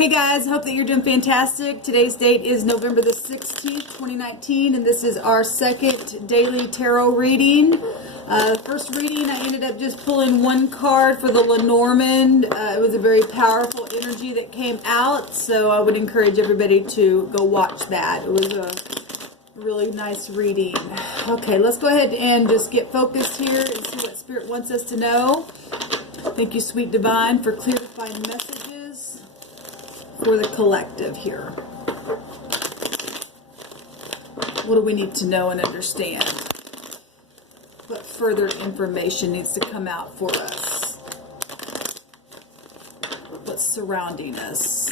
Hey guys, hope that you're doing fantastic. Today's date is November the 16th, 2019, and this is our second daily tarot reading. First reading, I ended up just pulling one card for the Lenormand. It was a very powerful energy that came out, so I would encourage everybody to go watch that. It was a really nice reading. Okay, let's go ahead and just get focused here and see what Spirit wants us to know. Thank you, Sweet Divine, for clarifying messages for the collective here. What do we need to know and understand? What further information needs to come out for us? What's surrounding us?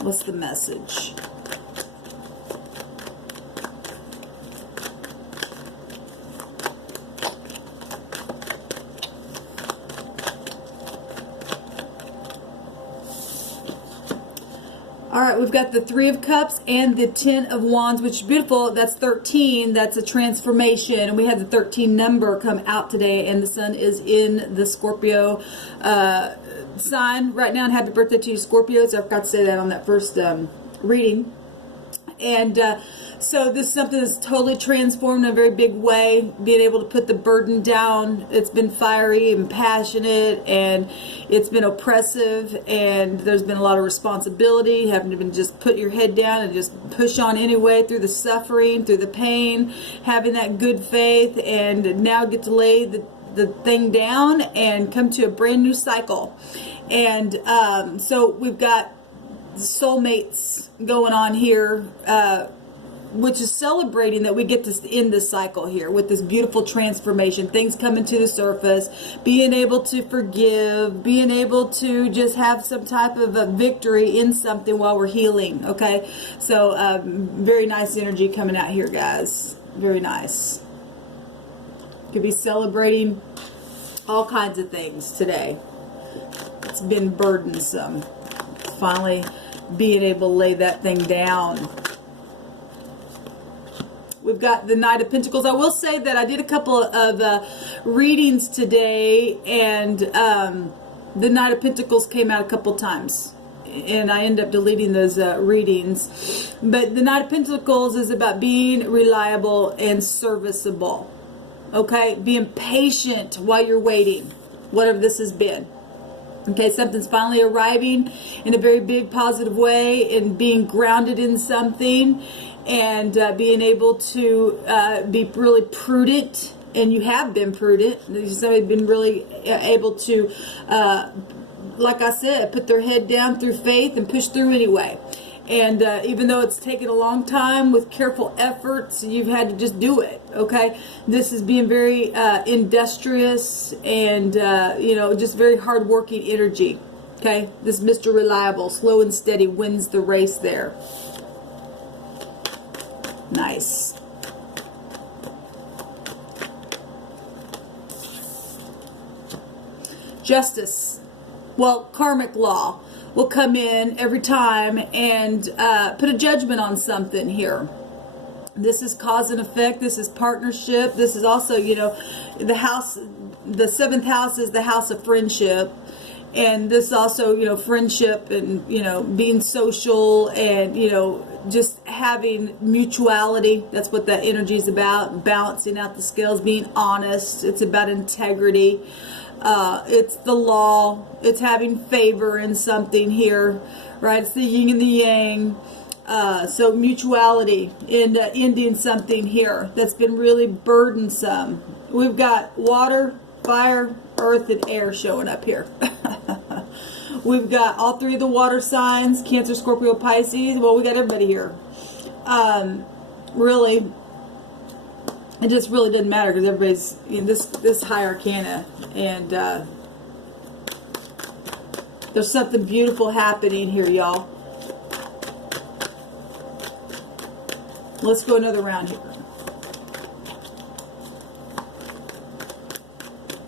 What's the message? Alright, we've got the Three of Cups and the Ten of Wands, which is beautiful. That's 13. That's a transformation. And we had the 13 number come out today, and the sun is in the Scorpio sign right now. And happy birthday to you, Scorpios. I forgot to say that on that first reading. And so this is something that's totally transformed in a very big way. Being able to put the burden down. It's been fiery and passionate, and it's been oppressive, and there's been a lot of responsibility. Having to just put your head down and just push on anyway through the suffering, through the pain, having that good faith, and now get to lay the thing down and come to a brand new cycle. And so we've got soulmates going on here, which is celebrating that we get to end this cycle here with this beautiful transformation, things coming to the surface, being able to forgive, being able to just have some type of a victory in something while we're healing. Okay, so very nice energy coming out here, guys. Very nice. Could be celebrating all kinds of things today. It's been burdensome. Finally being able to lay that thing down. We've got the Knight of Pentacles. I will say that I did a couple of readings today, and the Knight of Pentacles came out a couple times, and I ended up deleting those readings. But the Knight of Pentacles is about being reliable and serviceable. Okay, being patient while you're waiting, whatever this has been. Okay, something's finally arriving in a very big positive way, and being grounded in something, and being able to be really prudent. And you have been prudent. You've been really able to, like I said, put their head down through faith and push through anyway. And even though it's taken a long time with careful efforts, you've had to just do it. Okay, this is being very industrious and you know, just very hard-working energy. Okay, this Mr. Reliable, slow and steady, wins the race there. Nice. Justice. Well, karmic law will come in every time and put a judgment on something here. This is cause and effect. This is partnership. This is also, you know, the house, the 7th house is the house of friendship. And this also, you know, friendship and, you know, being social and, you know, just having mutuality. That's what that energy is about. Balancing out the scales, being honest. It's about integrity. It's the law. It's having favor in something here, right? It's the yin and the yang. So mutuality in ending something here that's been really burdensome. We've got water, fire, earth, and air showing up here. We've got all three of the water signs, Cancer, Scorpio, Pisces. Well, we got everybody here. Really, it just really doesn't matter because everybody's in this high arcana, and there's something beautiful happening here, y'all. Let's go another round here.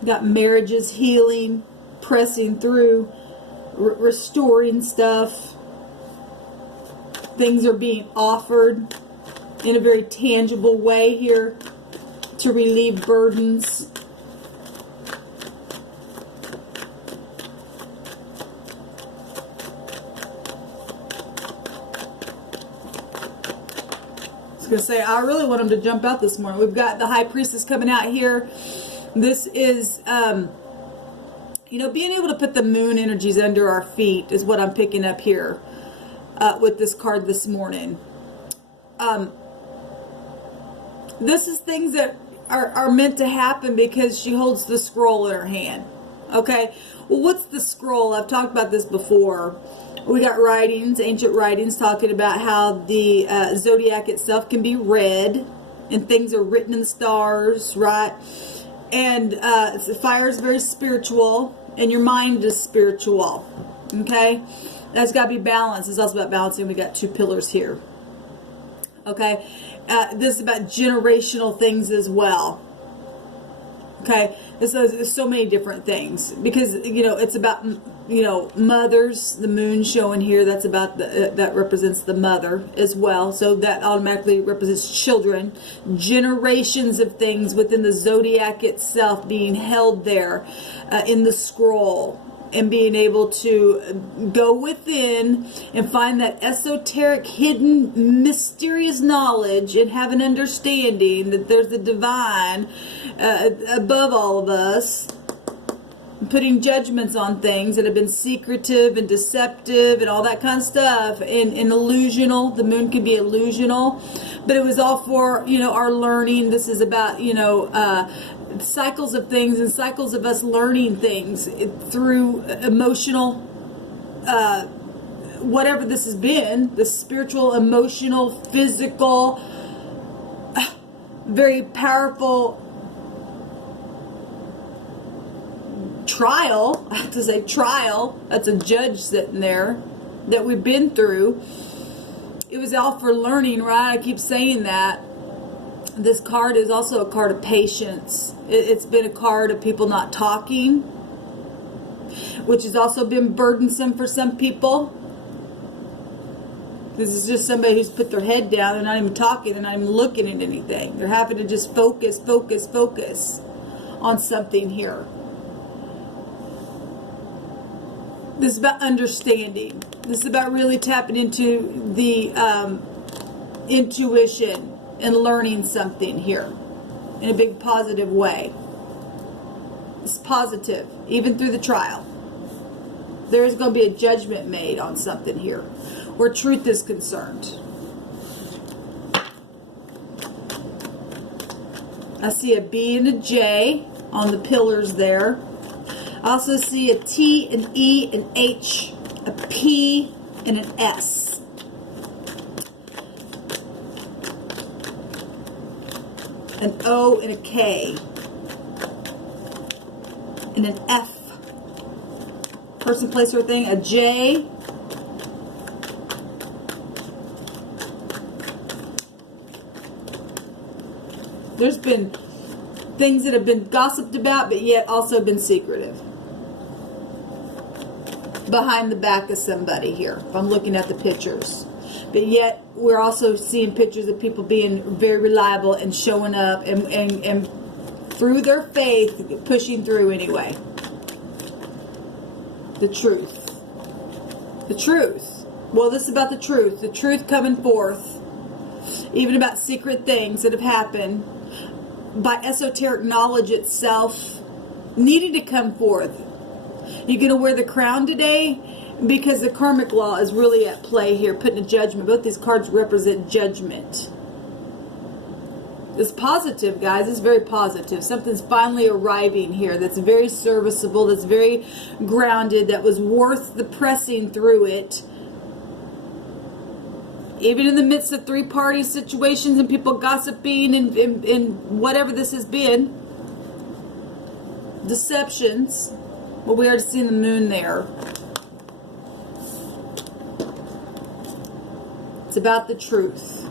Got marriages healing, pressing through, restoring stuff. Things are being offered in a very tangible way here to relieve burdens. was going to say, I really want them to jump out this morning. We've got the High Priestess coming out here. This is, you know, being able to put the moon energies under our feet is what I'm picking up here with this card this morning. This is things that are meant to happen because she holds the scroll in her hand. Okay, well, what's the scroll? I've talked about this before. We got writings, ancient writings, talking about how the zodiac itself can be read, and things are written in the stars, right? And fire is very spiritual, and your mind is spiritual. Okay, that's got to be balanced. It's also about balancing. We got two pillars here. Okay, this is about generational things as well. Okay, there's so many different things because, you know, it's about, you know, mothers. The moon showing here, that's about that represents the mother as well. So that automatically represents children, generations of things within the zodiac itself being held there in the scroll. And being able to go within and find that esoteric, hidden, mysterious knowledge and have an understanding that there's the divine above all of us, putting judgments on things that have been secretive and deceptive and all that kind of stuff, and illusional. The moon can be illusional, but it was all for, you know, our learning. This is about, you know, cycles of things and cycles of us learning things through emotional, whatever this has been, the spiritual, emotional, physical, very powerful trial. I have to say trial. That's a judge sitting there that we've been through. It was all for learning, right? I keep saying that. This card is also a card of patience. It's been a card of people not talking, which has also been burdensome for some people. This is just somebody who's put their head down. They're not even talking. They're not even looking at anything. They're having to just focus on something here. This is about understanding. This is about really tapping into the intuition and learning something here in a big positive way. It's positive, even through the trial. There's going to be a judgment made on something here where truth is concerned. I see a B and a J on the pillars there. I also see a T, an E, an H, a P, and an S. An O and a K, and an F, person, place, or thing, a J, there's been things that have been gossiped about, but yet also been secretive. Behind the back of somebody here, if I'm looking at the pictures. But yet, we're also seeing pictures of people being very reliable and showing up and through their faith, pushing through anyway. The truth. The truth. Well, this is about the truth. The truth coming forth. Even about secret things that have happened. By esoteric knowledge itself needing to come forth. You're going to wear the crown today? Because the karmic law is really at play here, putting a judgment. Both these cards represent judgment. It's positive, guys. It's very positive. Something's finally arriving here that's very serviceable, that's very grounded, that was worth the pressing through it. Even in the midst of three-party situations and people gossiping and whatever this has been. Deceptions. Well, we already seen the moon there. It's about the truth.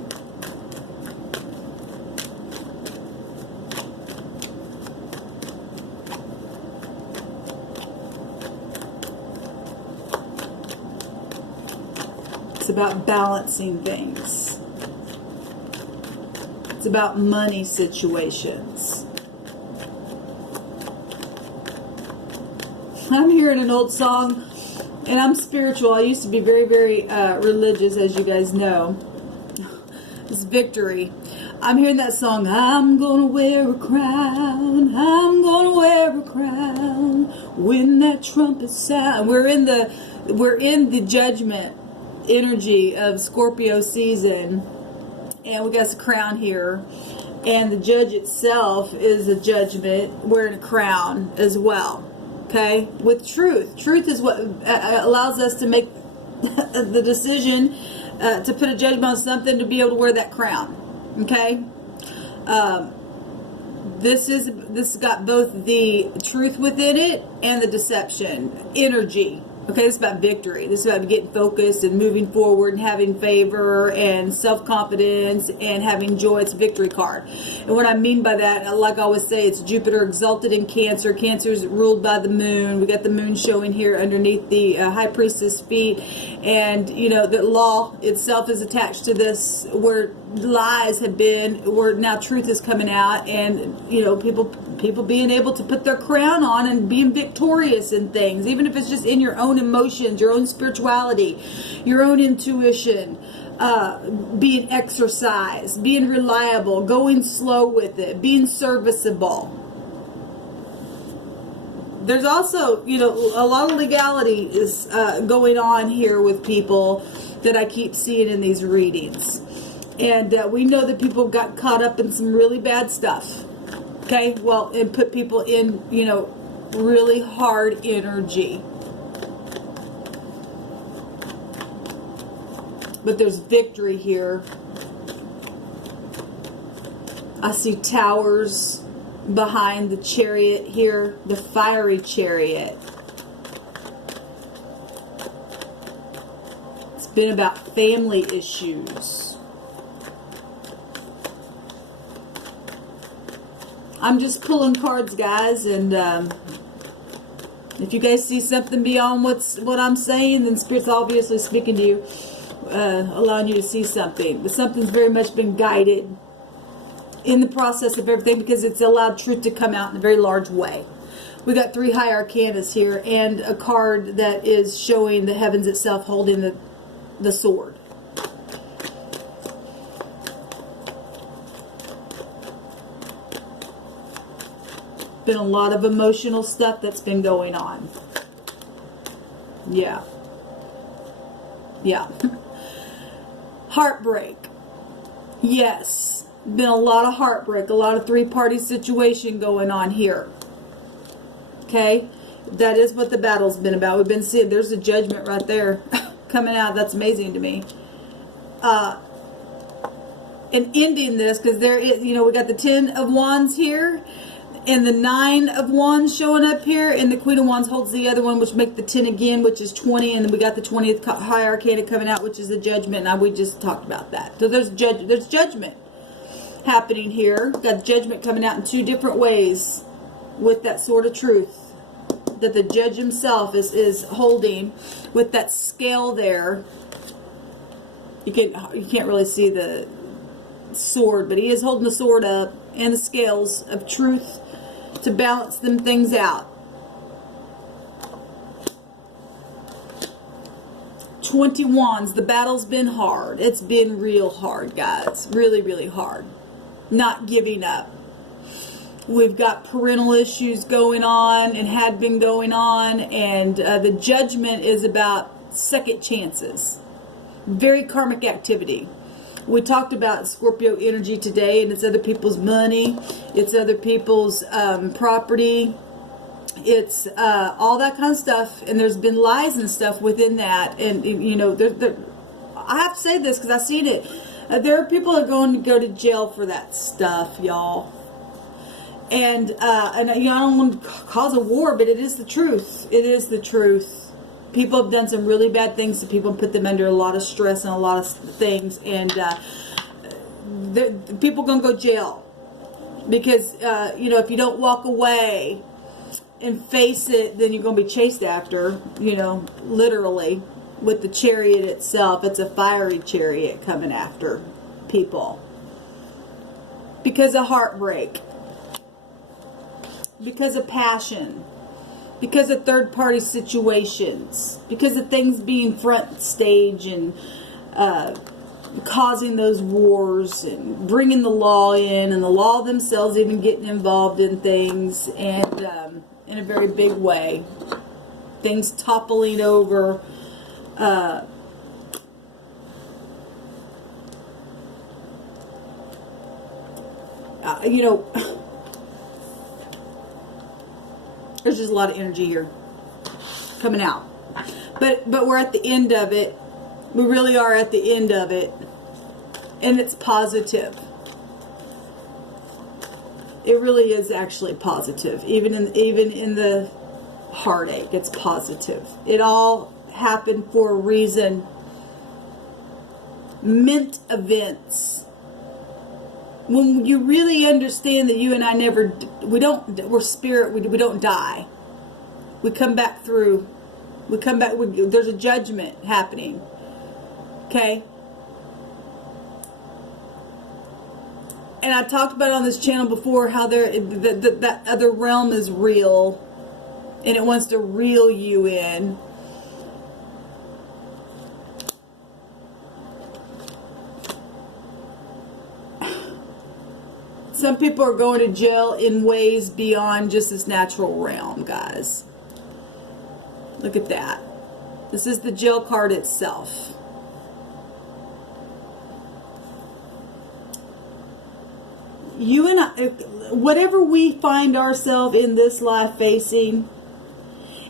It's about balancing things. It's about money situations. I'm hearing an old song, and I'm spiritual. I used to be very, very religious, as you guys know. It's victory. I'm hearing that song, I'm gonna wear a crown, I'm gonna wear a crown when that trumpet sound. We're in the judgment energy of Scorpio season, and we got a crown here, and the judge itself is a judgment wearing a crown as well. Okay, with truth is what allows us to make the decision to put a judgment on something, to be able to wear that crown. Okay, this got both the truth within it and the deception energy. Okay, this is about victory. This is about getting focused and moving forward and having favor and self-confidence and having joy. It's a victory card. And what I mean by that, like I always say, it's Jupiter exalted in Cancer. Cancer is ruled by the moon. We got the moon showing here underneath the High Priestess feet. And, you know, the law itself is attached to this, where lies have been, where now truth is coming out. And, you know, people being able to put their crown on and being victorious in things, even if it's just in your own emotions, your own spirituality, your own intuition, being exercised, being reliable, going slow with it, being serviceable. There's also, you know, a lot of legality is going on here with people that I keep seeing in these readings. And we know that people got caught up in some really bad stuff. Okay, well, and put people in, you know, really hard energy. But there's victory here. I see towers behind the chariot here, the fiery chariot. It's been about family issues. I'm just pulling cards, guys, and if you guys see something beyond what I'm saying, then Spirit's obviously speaking to you, allowing you to see something. But something's very much been guided in the process of everything, because it's allowed truth to come out in a very large way. We got 3 high arcanas here, and a card that is showing the heavens itself holding the sword. Been a lot of emotional stuff that's been going on. Yeah. Heartbreak. Yes. Been a lot of heartbreak, a lot of three-party situation going on here. Okay? That is what the battle's been about. We've been seeing, there's a judgment right there coming out. That's amazing to me. And ending this, because there is, you know, we got the 10 of Wands here, and the 9 of Wands showing up here, and the Queen of Wands holds the other one, which make the 10 again, which is 20, and then we got the 20th High Arcana coming out, which is the Judgment, and we just talked about that. So there's judgment happening here. Got judgment coming out in 2 different ways with that sword of truth that the judge himself is holding with that scale there. You can't really see the sword, but he is holding the sword up and the scales of truth to balance them things out. 20 Wands. The battle's been hard. It's been real hard, guys. Really, really hard. Not giving up. We've got parental issues going on and had been going on, and the judgment is about second chances. Very karmic activity. We talked about Scorpio energy today, and it's other people's money, it's other people's property, it's all that kind of stuff, and there's been lies and stuff within that. And you know, I have to say this because I've seen it. There are people that are going to go to jail for that stuff, y'all. And you know, I don't want to cause a war, but it is the truth. It is the truth. People have done some really bad things to people and put them under a lot of stress and a lot of things, and people are going to go jail because you know, if you don't walk away and face it, then you're going to be chased after, you know, literally. With the chariot itself, it's a fiery chariot coming after people because of heartbreak, because of passion, because of third-party situations, because of things being front stage and causing those wars and bringing the law in, and the law themselves even getting involved in things, and in a very big way. Things toppling over. You know, there's just a lot of energy here coming out. But we're at the end of it. We really are at the end of it. And it's positive. It really is actually positive. Even in the heartache, it's positive. It all happened for a reason. Meant events. When you really understand that you and I we're spirit, we don't die. We come back through. We come back, there's a judgment happening. Okay? And I talked about on this channel before how that other realm is real. And it wants to reel you in. Some people are going to jail in ways beyond just this natural realm, guys. Look at that. This is the jail card itself. You and I, whatever we find ourselves in this life facing,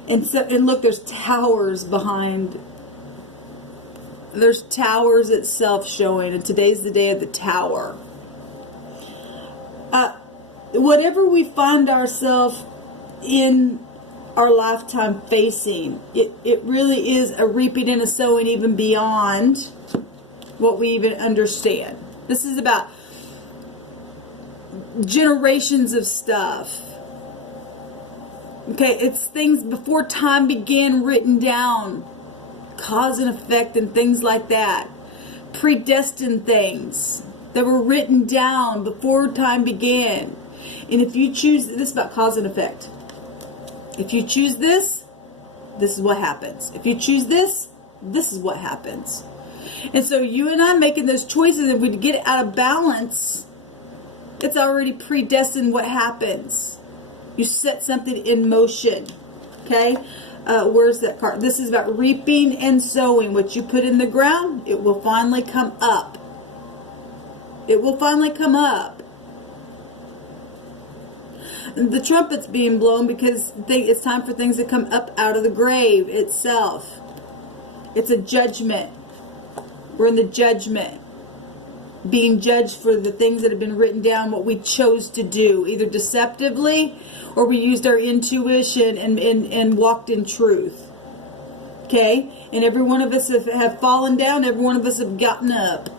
and look, there's towers behind. There's towers itself showing, and today's the day of the tower. Whatever we find ourselves in our lifetime facing, it really is a reaping and a sowing even beyond what we even understand. This is about generations of stuff. Okay, it's things before time began written down, cause and effect and things like that. Predestined things that were written down before time began. And if you choose, this is about cause and effect. If you choose this, this is what happens. If you choose this, this is what happens. And so you and I making those choices, if we get out of balance, it's already predestined what happens. You set something in motion. Okay? Where's that card? This is about reaping and sowing. What you put in the ground, it will finally come up. It will finally come up. The trumpet's being blown because it's time for things to come up out of the grave itself. It's a judgment. We're in the judgment. Being judged for the things that have been written down, what we chose to do, either deceptively or we used our intuition and walked in truth. Okay? And every one of us have fallen down. Every one of us have gotten up.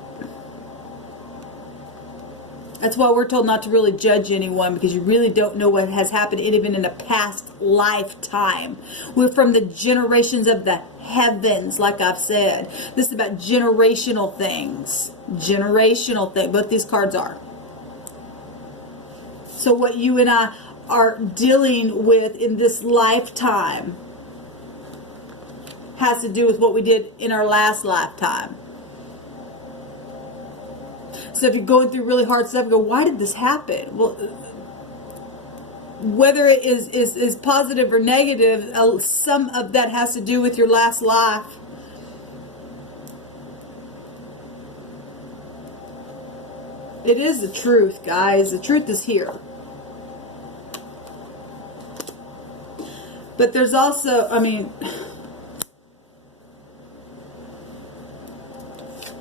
That's why we're told not to really judge anyone, because you really don't know what has happened even in a past lifetime. We're from the generations of the heavens, like I've said. This is about generational things. Generational things. Both these cards are. So what you and I are dealing with in this lifetime has to do with what we did in our last lifetime. So if you're going through really hard stuff, go, why did this happen? Well, whether it is positive or negative, some of that has to do with your last life. It is the truth, guys. The truth is here. But there's also, I mean,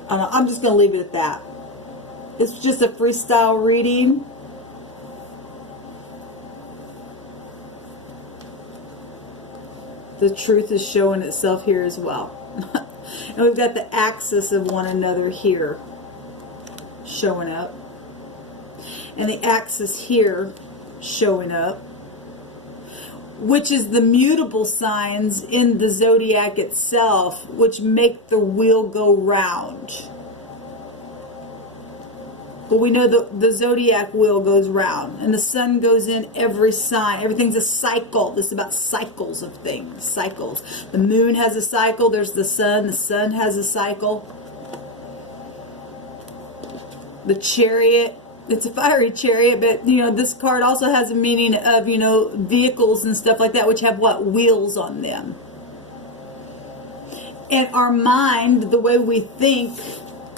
I'm just going to leave it at that. It's just a freestyle reading. The truth is showing itself here as well. And we've got the axis of one another here showing up. And the axis here showing up. Which is the mutable signs in the zodiac itself, which make the wheel go round. But we know the zodiac wheel goes round, and the sun goes in every sign. Everything's a cycle. This is about cycles of things. Cycles. The moon has a cycle. There's the sun. The sun has a cycle. the Chariot. It's a fiery chariot, but you know, this card also has a meaning of, you know, vehicles and stuff like that, which have what? Wheels on them. And our mind, the way we think,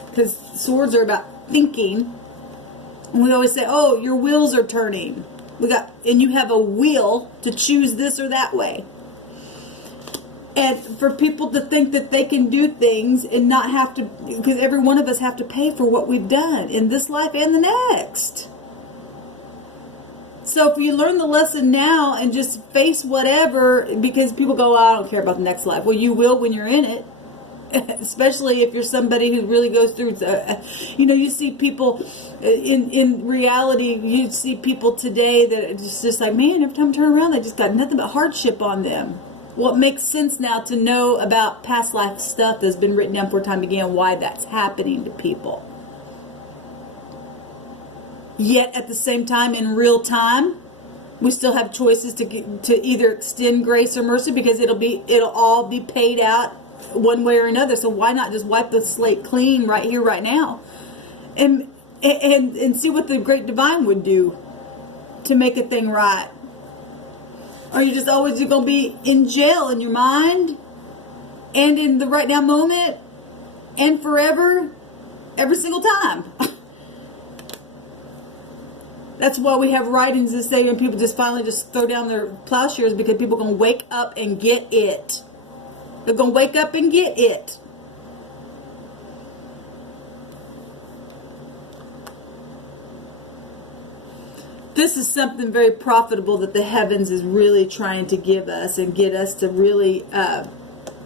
because swords are about thinking, and we always say, oh, your wheels are turning. And you have a wheel to choose this or that way. And for people to think that they can do things and not have to, because every one of us have to pay for what we've done in this life and the next. So if you learn the lesson now and just face whatever, because people go, oh, I don't care about the next life. Well, you will when you're in it. Especially if you're somebody who really goes through, you know, you see people in reality, you see people today that it's just like, man, every time I turn around, they just got nothing but hardship on them. Well, it makes sense now to know about past life stuff that's been written down for time again, why that's happening to people. Yet at the same time, in real time, we still have choices to either extend grace or mercy, because it'll all be paid out one way or another. So why not just wipe the slate clean right here, right now, and see what the great divine would do to make a thing right? Or you just always going to be in jail in your mind and in the right now moment and forever, every single time. That's why we have writings that say when people just finally just throw down their plowshares, because people are going to wake up and get it. They're going to wake up and get it. This is something very profitable that the heavens is really trying to give us and get us to really have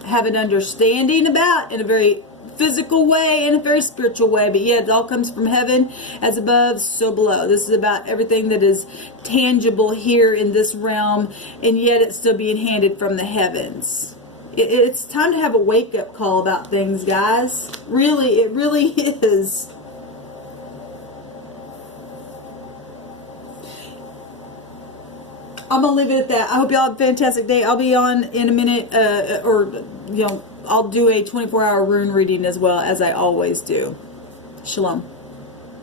an understanding about in a very physical way and a very spiritual way. But yeah, it all comes from heaven, as above, so below. This is about everything that is tangible here in this realm, and yet it's still being handed from the heavens. It's time to have a wake-up call about things, guys. Really, it really is. I'm going to leave it at that. I hope y'all have a fantastic day. I'll be on in a minute, I'll do a 24-hour rune reading as well, as I always do. Shalom.